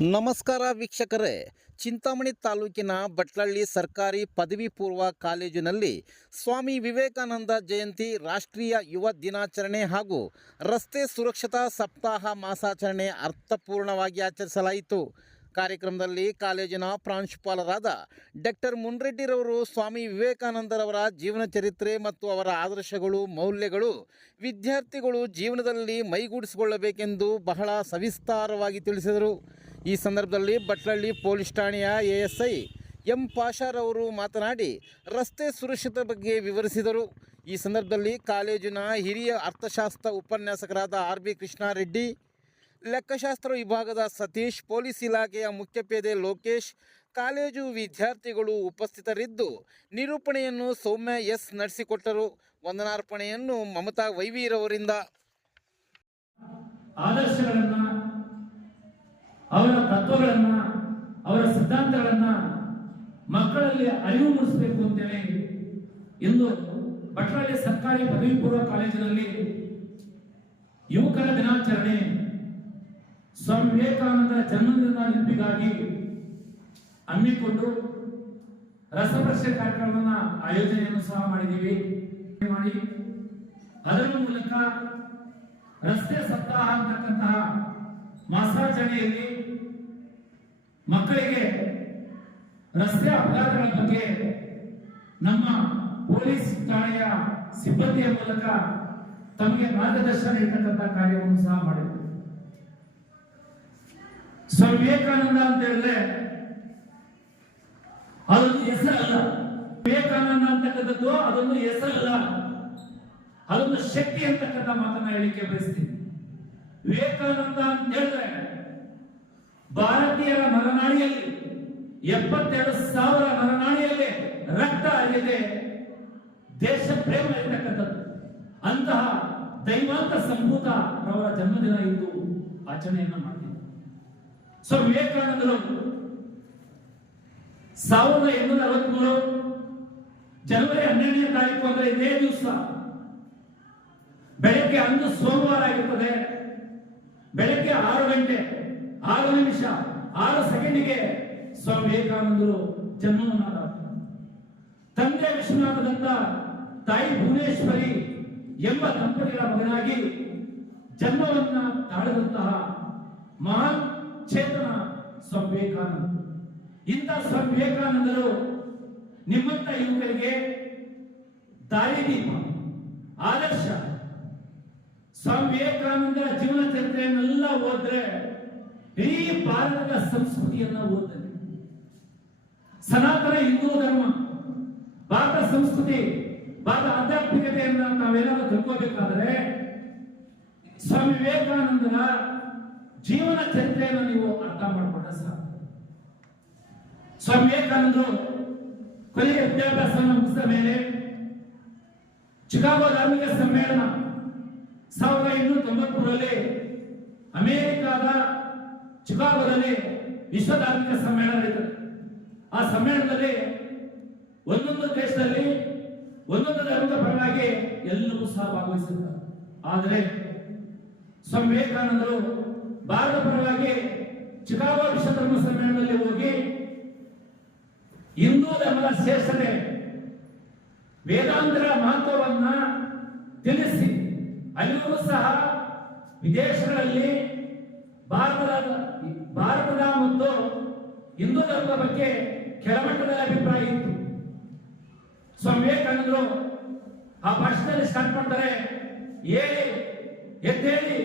ನಮಸ್ಕಾರ ವೀಕ್ಷಕರೇ. ಚಿಂತಾಮಣಿ ತಾಲೂಕಿನ ಬಟ್ಲಳ್ಳಿ ಸರ್ಕಾರಿ ಪದವಿ ಪೂರ್ವ ಕಾಲೇಜಿನಲ್ಲಿ ಸ್ವಾಮಿ ವಿವೇಕಾನಂದ ಜಯಂತಿ ರಾಷ್ಟ್ರೀಯ ಯುವ ದಿನಾಚರಣೆ ಹಾಗೂ ರಸ್ತೆ ಸುರಕ್ಷತಾ ಸಪ್ತಾಹ ಮಾಸಾಚರಣೆ ಅರ್ಥಪೂರ್ಣವಾಗಿ ಆಚರಿಸಲಾಯಿತು. ಕಾರ್ಯಕ್ರಮದಲ್ಲಿ ಕಾಲೇಜಿನ ಪ್ರಾಂಶುಪಾಲರಾದ ಡಾಕ್ಟರ್ ಮುನ್ರೆಡ್ಡಿರವರು, ಸ್ವಾಮಿ ವಿವೇಕಾನಂದರವರ ಜೀವನ ಚರಿತ್ರೆ ಮತ್ತು ಅವರ ಆದರ್ಶಗಳು, ಮೌಲ್ಯಗಳು ವಿದ್ಯಾರ್ಥಿಗಳು ಜೀವನದಲ್ಲಿ ಮೈಗೂಡಿಸಿಕೊಳ್ಳಬೇಕೆಂದು ಬಹಳ ಸವಿಸ್ತಾರವಾಗಿ ತಿಳಿಸಿದರು. ಈ ಸಂದರ್ಭದಲ್ಲಿ ಬಟ್ಲಳ್ಳಿ ಪೊಲೀಸ್ ಠಾಣೆಯ ಎಎಸ್ಐ ಎಂ ಪಾಷಾರವರು ಮಾತನಾಡಿ, ರಸ್ತೆ ಸುರಕ್ಷತೆ ಬಗ್ಗೆ ವಿವರಿಸಿದರು. ಈ ಸಂದರ್ಭದಲ್ಲಿ ಕಾಲೇಜಿನ ಹಿರಿಯ ಅರ್ಥಶಾಸ್ತ್ರ ಉಪನ್ಯಾಸಕರಾದ ಆರ್ ಬಿ ಕೃಷ್ಣಾರೆಡ್ಡಿ, ಲೆಕ್ಕಶಾಸ್ತ್ರ ವಿಭಾಗದ ಸತೀಶ್, ಪೊಲೀಸ್ ಇಲಾಖೆಯ ಮುಖ್ಯಪೇದೆ ಲೋಕೇಶ್, ಕಾಲೇಜು ವಿದ್ಯಾರ್ಥಿಗಳು ಉಪಸ್ಥಿತರಿದ್ದು, ನಿರೂಪಣೆಯನ್ನು ಸೌಮ್ಯ ಎಸ್ ನಡೆಸಿಕೊಟ್ಟರು. ವಂದನಾರ್ಪಣೆಯನ್ನು ಮಮತಾ ವೈವಿರವರಿಂದ. ಆದರ್ಶಗಳನ್ನ ಅವರ ತತ್ವಗಳನ್ನ, ಅವರ ಸಿದ್ಧಾಂತಗಳನ್ನ ಮಕ್ಕಳಲ್ಲಿ ಅರಿವು ಮೂಡಿಸಬೇಕು ಅಂತೇಳಿ ಇಂದು ಭಟ್ರಳ್ಳಿ ಸರ್ಕಾರಿ ಪದವಿ ಪೂರ್ವ ಕಾಲೇಜಿನಲ್ಲಿ ಯುವಕರ ದಿನಾಚರಣೆ, ಸ್ವಾಮಿ ವಿವೇಕಾನಂದರ ಜನ್ಮದಿನ ನೆನಪಿಗಾಗಿ ಹಮ್ಮಿಕೊಂಡು ರಸಪ್ರಶ್ನೆ ಕಾರ್ಯಕ್ರಮವನ್ನ, ಆಯೋಜನೆಯನ್ನು ಸಹ ಮಾಡಿದ್ದೀವಿ. ಮಾಡಿ. ಅದರ ಮೂಲಕ ರಸ್ತೆ ಸಪ್ತಾಹ ಅಂತಕ್ಕಂತಹ ಮಾಸಾಚರಣೆಯಲ್ಲಿ ಮಕ್ಕಳಿಗೆ ರಸ್ತೆ ಅಪಘಾತಗಳ ಬಗ್ಗೆ ನಮ್ಮ ಪೊಲೀಸ್ ಠಾಣೆಯ ಸಿಬ್ಬಂದಿಯ ಮೂಲಕ ತಮಗೆ ಮಾರ್ಗದರ್ಶನ ಇರ್ತಕ್ಕಂಥ ಕಾರ್ಯವನ್ನು ಸಹ ಮಾಡಿದ್ರು ಸ್ವಾಮಿ ವಿವೇಕಾನಂದ ಅಂತ ಹೇಳಿದ್ರೆ, ಅದೊಂದು ಹೆಸರಲ್ಲ. ವಿವೇಕಾನಂದ ಅಂತಕ್ಕಂಥದ್ದು ಅದೊಂದು ಹೆಸರಲ್ಲ. ಅದೊಂದು ಶಕ್ತಿ ಅಂತಕ್ಕಂಥ ಮಾತನ್ನ ಹೇಳಿಕೆ ಬಯಸ್ತೀನಿ. ವಿವೇಕಾನಂದ ಅಂತ ಹೇಳಿದ್ರೆ ಭಾರತೀಯರ ಮರನಾಡಿಯಲ್ಲಿ ಎಪ್ಪತ್ತೆರಡು ಸಾವಿರ ನರನಾಡಿಯಲ್ಲಿ ರಕ್ತ ಆಗಿದೆ ದೇಶ ಪ್ರೇಮ ಇರತಕ್ಕಂಥದ್ದು. ಅಂತಹ ದೈವಾಂತ ಸಂಭೂತ ಅವರ ಜನ್ಮದಿನ ಇಂದು ಆಚರಣೆಯನ್ನು ಮಾಡ್ತೀವಿ. ಸೊ ವಿವೇಕಾನಂದರು ಸಾವಿರದ ಎಂಟುನೂರ ಅರವತ್ಮೂರು ಜನವರಿ ಹನ್ನೆರಡನೇ ತಾರೀಕು ಅಂದ್ರೆ ಇದೇ ದಿವಸ. ಬೆಳಗ್ಗೆ ಅಂದು ಸೋಮವಾರ ಆಗಿರ್ತದೆ. ಬೆಳಗ್ಗೆ ಆರು ಗಂಟೆ, ಆರು ನಿಮಿಷ, ಆರು ಸೆಕೆಂಡಿಗೆ ಸ್ವಾಮಿ ವಿವೇಕಾನಂದರು ಜನ್ಮವನ್ನಾದ ತಂದೆ ವಿಶ್ವನಾಥದಂತ ತಾಯಿ ಭುವನೇಶ್ವರಿ ಎಂಬ ದಂಪತಿಗಳ ಮಗನಾಗಿ ಜನ್ಮವನ್ನ ತಾಳಿದಂತಹ ಮಹಾನ್ ಚೇತನ ಸ್ವಾಮಿ ವಿವೇಕಾನಂದ ಇಂಥ ಸ್ವಾಮಿ ವಿವೇಕಾನಂದರು ನಿಮ್ಮಂತ ಯುವಕರಿಗೆ ದಾರಿದೀಪ, ಆದರ್ಶ ಸ್ವಾಮಿ ವಿವೇಕಾನಂದರ ಜೀವನ ಚರಿತ್ರೆಯನ್ನೆಲ್ಲ ಓದ್ರೆ ಇಡೀ ಭಾರತದ ಸಂಸ್ಕೃತಿಯನ್ನ ಓದ್ತಾರೆ ಸನಾತನ ಹಿಂದೂ ಧರ್ಮ, ಭಾರತ ಸಂಸ್ಕೃತಿ, ಭಾರತ ಆಧ್ಯಾತ್ಮಿಕತೆಯನ್ನ ನಾವೇನಾದ್ರೂ ತಿಳ್ಕೋಬೇಕಾದ್ರೆ ಸ್ವಾಮಿ ವಿವೇಕಾನಂದರ ಜೀವನ ಚರಿತ್ರೆಯನ್ನು ನೀವು ಅರ್ಥ ಮಾಡಿಕೊಂಡ್ರೆ ಸಾಕು. ಸ್ವಾಮಿ ವಿವೇಕಾನಂದರು ಕೊನೆಯ ವಿದ್ಯಾಭ್ಯಾಸವನ್ನು ಮುಗಿಸಿದ ಮೇಲೆ ಚಿಕಾಗೋ ಧಾರ್ಮಿಕ ಸಮ್ಮೇಳನ ಸಾವಿರದ ಇನ್ನೂರ ತೊಂಬತ್ಮೂರರಲ್ಲಿ ಅಮೆರಿಕಾದ ಚಿಕಾಗೋದಲ್ಲಿ ವಿಶ್ವ ಧಾರ್ಮಿಕ ಸಮ್ಮೇಳನ ನಡೀತದೆ ಆ ಸಮ್ಮೇಳನದಲ್ಲಿ ಒಂದೊಂದು ದೇಶದಲ್ಲಿ ಒಂದೊಂದು ಧರ್ಮದ ಪರವಾಗಿ ಎಲ್ಲರೂ ಸಹ ಭಾಗವಹಿಸಿದ್ದಾರೆ. ಆದರೆ ಸ್ವಾಮಿ ವಿವೇಕಾನಂದರು ಭಾರತ ಪರವಾಗಿ ಚಿಕಾಗೋ ವಿಶ್ವ ಧರ್ಮ ಸಮ್ಮೇಳನದಲ್ಲಿ ಹೋಗಿ ಹಿಂದೂ ಧರ್ಮದ ಶ್ರೇಷ್ಠತೆ, ವೇದಾಂತರ ಮಹತ್ವವನ್ನ ತಿಳಿಸಿ ಅಲ್ಲಿಯೂ ಸಹ ವಿದೇಶಗಳಲ್ಲಿ ಭಾರತದ ಭಾರತದ ಮತ್ತು ಹಿಂದೂ ಧರ್ಮದ ಬಗ್ಗೆ ಕೆಳಮಟ್ಟದ ಅಭಿಪ್ರಾಯ ಇತ್ತು. ಸ್ವಾಮಿ ವಿವೇಕಾನಂದರು ಆ ಭಾಷಣದಲ್ಲಿ ಸ್ಟಾರ್ಟ್ ಮಾಡ್ತಾರೆ ಹೇಳಿ ಎದ್ದೇಳಿ.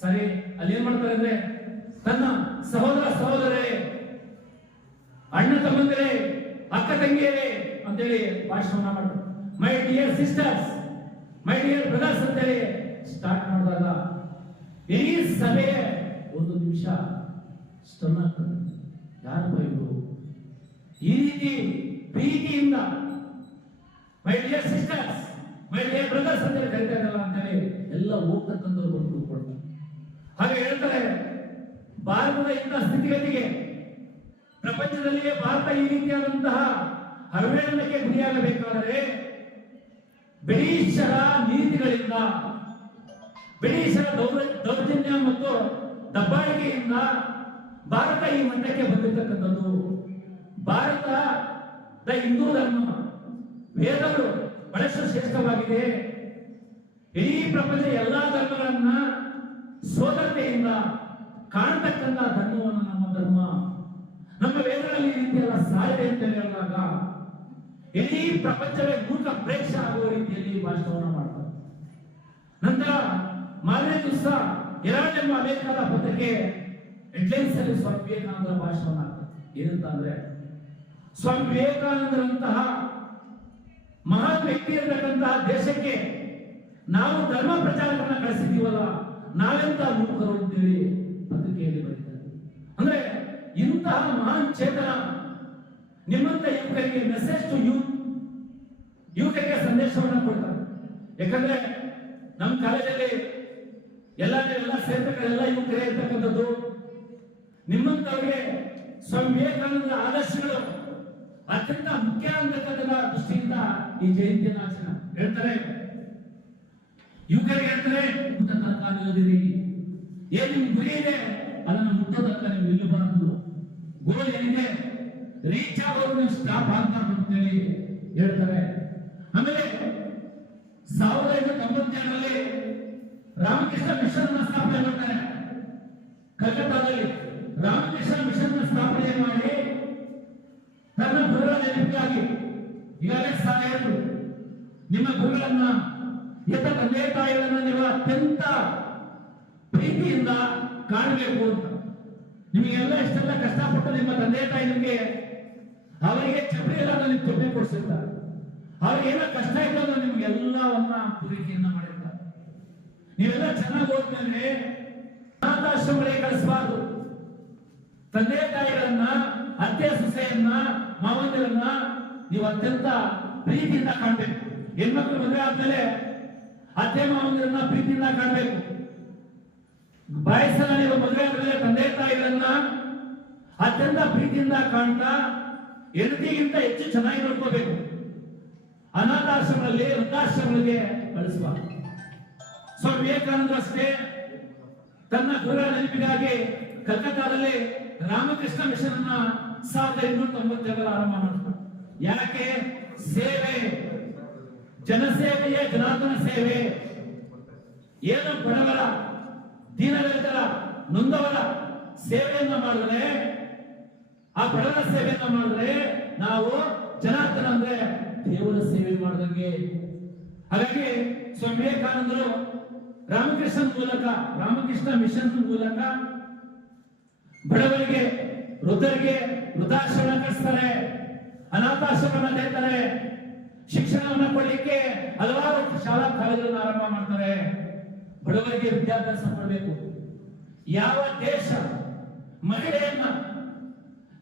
ಸರಿ, ಅಲ್ಲಿ ಏನ್ ಮಾಡ್ತಾರೆ ಅಂದ್ರೆ, ತನ್ನ ಸಹೋದರ ಸಹೋದರೇ ಅಣ್ಣ ತಮ್ಮಂದಿರೇ, ಅಕ್ಕ ತಂಗಿಯರೇ ಅಂತೇಳಿ ಭಾಷಣ ಮಾಡ್ತಾರೆ. My dear sisters my dear brothers ಅಂತೇಳಿ ಸ್ಟಾರ್ಟ್ ಮಾಡಿದಾಗ ಇಡೀ ಸಭೆ ಒಂದು ನಿಮಿಷ ಸ್ಟನ್ ಆಗ್ತದೆ. ಯಾರು ಈ ರೀತಿ ಪ್ರೀತಿಯಿಂದ my dear sisters my dear brothers ಅಂತೇಳಿ ಕರಿತಾ ಅಂತ ಹೇಳಿ ಎಲ್ಲ ಹೋಗ್ತಕ್ಕಂಥವ್ರು ಬಂದು ಕೊಡ್ತಾರೆ ಹಾಗೆ ಹೇಳ್ತಾರೆ, ಭಾರತದ ಇಂಥ ಸ್ಥಿತಿಗತಿಗೆ ಪ್ರಪಂಚದಲ್ಲಿಯೇ ಭಾರತ ಈ ರೀತಿಯಾದಂತಹ ಅವಹೇಳನಕ್ಕೆ ಗುರಿಯಾಗಬೇಕಾದರೆ ಬ್ರಿಟಿಷರ ನೀತಿಗಳಿಂದ ಬ್ರಿಟಿಷರ ದೌರ್- ದೌರ್ಜನ್ಯ ಮತ್ತು ದಬ್ಬಾಳಿಕೆಯಿಂದ ಭಾರತ ಈ ಮಟ್ಟಕ್ಕೆ ಬಂದಿರತಕ್ಕಂಥದ್ದು. ಭಾರತ ದ ಹಿಂದೂ ಧರ್ಮ, ವೇದಗಳು ಬಹಳಷ್ಟು ಶ್ರೇಷ್ಠವಾಗಿದೆ. ಇಡೀ ಪ್ರಪಂಚದ ಎಲ್ಲಾ ಧರ್ಮಗಳನ್ನ ಸೋದರತೆಯಿಂದ ಕಾಣತಕ್ಕಂಥ ಧರ್ಮವನ್ನು ನಮ್ಮ ಧರ್ಮ, ನಮ್ಮ ವೇದಗಳಲ್ಲಿ ಈ ರೀತಿಯೆಲ್ಲ ಸಾಧ್ಯ ಅಂತ ಹೇಳಿದಾಗ ಇಡೀ ಪ್ರಪಂಚವೇ ಮೂಕ ಪ್ರೇಕ್ಷ ಆಗುವ ರೀತಿಯಲ್ಲಿ ಭಾಷಣವನ್ನು ಮಾಡ್ತಾರೆ. ನಂತರ ಮಾರನೇ ದಿವಸ ಇರಾನ್ ಎಂಬ ಅಮೆರಿಕದ ಪತ್ರಿಕೆ ಹೆಡ್ಲೈನ್ಸ್ ಅಲ್ಲಿ ಸ್ವಾಮಿ ವಿವೇಕಾನಂದರ ಭಾಷಣವನ್ನು ಹಾಕ್ತಾರೆ. ಏನಂತ ಅಂದ್ರೆ ಸ್ವಾಮಿ ವಿವೇಕಾನಂದರಂತಹ ಮಹಾನ್ ವ್ಯಕ್ತಿ ಇರತಕ್ಕಂತಹ ದೇಶಕ್ಕೆ ನಾವು ಧರ್ಮ ಪ್ರಚಾರವನ್ನು ಕಳಿಸಿದೀವಲ್ಲ ನಾವೆಂತ ಮೂರ್ಖರು ಅಂತೇಳಿ ಪತ್ರಿಕೆಯಲ್ಲಿ ಬರೀತಾರೆ. ಅಂದ್ರೆ ಇಂತಹ ಮಹಾನ್ ಚೇತನ ನಿಮ್ಮಂತ ಯುವಕರಿಗೆ ಮೆಸೇಜ್ ಟು ಯೂತ್ ಯುವಕರಿಗೆ ಸಂದೇಶವನ್ನು ಕೊಡ್ತಾರೆ. ಯಾಕಂದ್ರೆ ನಮ್ಮ ಕಾಲೇಜಲ್ಲಿ ಎಲ್ಲ ಎಲ್ಲ ಎಲ್ಲ ಯುವಕರೇ ಇರ್ತಕ್ಕಂಥದ್ದು ನಿಮ್ಮಂತವ್ರಿಗೆ ಸ್ವಾಮಿ ವಿವೇಕಾನಂದ ಆದರ್ಶಗಳು ಅತ್ಯಂತ ಮುಖ್ಯ ಅಂತಕ್ಕಂಥ ದೃಷ್ಟಿಯಿಂದ ಈ ಜಯಂತಿಯನ್ನು ಆಚರಣೆ ಹೇಳ್ತಾರೆ. ಯುವಕರಿಗೆ ಹೇಳ್ತಾರೆ, ಮುಟ್ಟ ತನಕ ನಿಲ್ಲದಿರಿ ಏನ್ ನಿಮ್ ಗುರಿ ಇದೆ? ಅದನ್ನ ಮುಟ್ಟೋ ತನಕ ನೀವು ನಿಲ್ಲಬಾರದು. ಗೋಲ್ ಏನಿದೆ? ರೀಚ್ ಆಗೋರು ನೀವು ಸ್ಟಾಪ್ ಆಗ್ಬಾರ್ದು ಅಂತೇಳಿ ಹೇಳ್ತಾರೆ. ಆಮೇಲೆ ಸಾವಿರದ ಐನೂರ ತೊಂಬತ್ತೆರಡರಲ್ಲಿ ರಾಮಕೃಷ್ಣ ಮಿಷನ್ ಸ್ಥಾಪನೆ ಮಾಡ್ತಾರೆ. ಕಲ್ಕತ್ತಾದಲ್ಲಿ ರಾಮಕೃಷ್ಣ ಮಿಷನ್ ಸ್ಥಾಪನೆ ಮಾಡಿ ತನ್ನ ಗುರುಗಳ ನೆನಪಿಗಾಗಿ ಈಗಾಗಲೇ ಹೇಳಿದ್ರು ನಿಮ್ಮ ಗುರುಗಳನ್ನ ಎತ್ತ ತಂದೆ ತಾಯಿಗಳನ್ನ ನೀವು ಅತ್ಯಂತ ಪ್ರೀತಿಯಿಂದ ಕಾಣಬೇಕು ಅಂತ. ನಿಮಗೆಲ್ಲ ಇಷ್ಟೆಲ್ಲ ಕಷ್ಟಪಟ್ಟು ನಿಮ್ಮ ತಂದೆ ತಾಯಿ ನಿಮಗೆ ಅವರಿಗೆ ಚಪ್ಪಲಿ ಎಲ್ಲ ತೊಟ್ಟೆ ಕೊಡಿಸಿರ್ತಾರೆ. ಅವ್ರಿಗೆ ಏನೋ ಕಷ್ಟ ಇದ್ದಲ್ಲ ನಿಮ್ಗೆಲ್ಲವನ್ನ ಪ್ರೀತಿಯನ್ನ ಮಾಡಿರ್ತಾರೆ. ನೀವೆಲ್ಲ ಚೆನ್ನಾಗಿ ಓದ್ಮೇಲೆ ಅನಾಥಾಶ್ರಮಗಳಿಗೆ ಕಳಿಸಬಾರ್ದು. ತಂದೆ ತಾಯಿಗಳನ್ನ, ಅತ್ತೆ ಸೊಸೆಯನ್ನ, ಮಾವಂದಿರನ್ನ ನೀವು ಅತ್ಯಂತ ಪ್ರೀತಿಯಿಂದ ಕಾಣ್ಬೇಕು. ಹೆಣ್ಮಕ್ಳು ಮದುವೆ ಆದ್ಮೇಲೆ ಅತ್ತೆ ಮಾವಂದಿರನ್ನ ಪ್ರೀತಿಯಿಂದ ಕಾಣ್ಬೇಕು. ಬಾಯಸನ ನೀವು ಮದುವೆ ಆದ್ಮೇಲೆ ತಂದೆ ತಾಯಿಗಳನ್ನ ಅತ್ಯಂತ ಪ್ರೀತಿಯಿಂದ ಕಾಣ್ತಾ ಹೆಂಡತಿಗಿಂತ ಹೆಚ್ಚು ಚೆನ್ನಾಗಿ ನೋಡ್ಕೋಬೇಕು. ಅನಾಥಾಶ್ರಮಗಳಲ್ಲಿ ವೃದ್ಧಾಶ್ರಮಗಳಿಗೆ ಕಳಿಸುವ ಸ್ವಾಮಿ ವಿವೇಕಾನಂದ ಅಷ್ಟೇ ತನ್ನ ಗುರುಗಳ ನೆನಪಿಗಾಗಿ ಕಲ್ಕತ್ತಾದಲ್ಲಿ ರಾಮಕೃಷ್ಣ ಮಿಷನ್ ಅನ್ನ ಸಾವಿರದ ಇನ್ನೂರ ತೊಂಬತ್ತೆರಡರಲ್ಲಿ ಆರಂಭ ಮಾಡ್ತಾರೆ ಯಾಕೆ? ಸೇವೆ. ಜನಸೇವೆಯೇ ಜನಾರ್ದನ ಸೇವೆ. ಏನು ಬಡವರ, ದೀನದಲಿತರ, ನೊಂದವರ ಸೇವೆಯನ್ನ ಮಾಡಿದ್ರೆ, ಆ ಬಡವರ ಸೇವೆಯನ್ನ ಮಾಡಿದ್ರೆ ನಾವು ಜನಾರ್ದನ ಅಂದ್ರೆ ದೇವರ ಸೇವೆ ಮಾಡಿದಂಗೆ. ಹಾಗಾಗಿ ಸ್ವಾಮಿ ವಿವೇಕಾನಂದರು ರಾಮಕೃಷ್ಣ ಮೂಲಕ, ರಾಮಕೃಷ್ಣ ಮಿಷನ್ ಮೂಲಕ ಬಡವರಿಗೆ, ವೃದ್ಧರಿಗೆ ವೃದ್ಧಾಶ್ರಮ ಕಳಿಸ್ತಾರೆ ಅನಾಥಾಶ್ರಮ ತೆರೀತಾರೆ ಶಿಕ್ಷಣವನ್ನು ಕೊಡಲಿಕ್ಕೆ ಹಲವಾರು ಶಾಲಾ ಕಾಲೇಜುಗಳನ್ನು ಆರಂಭ ಮಾಡ್ತಾರೆ. ಬಡವರಿಗೆ ವಿದ್ಯಾಭ್ಯಾಸ ಕೊಡಬೇಕು. ಯಾವ ದೇಶ ಮಹಿಳೆಯನ್ನ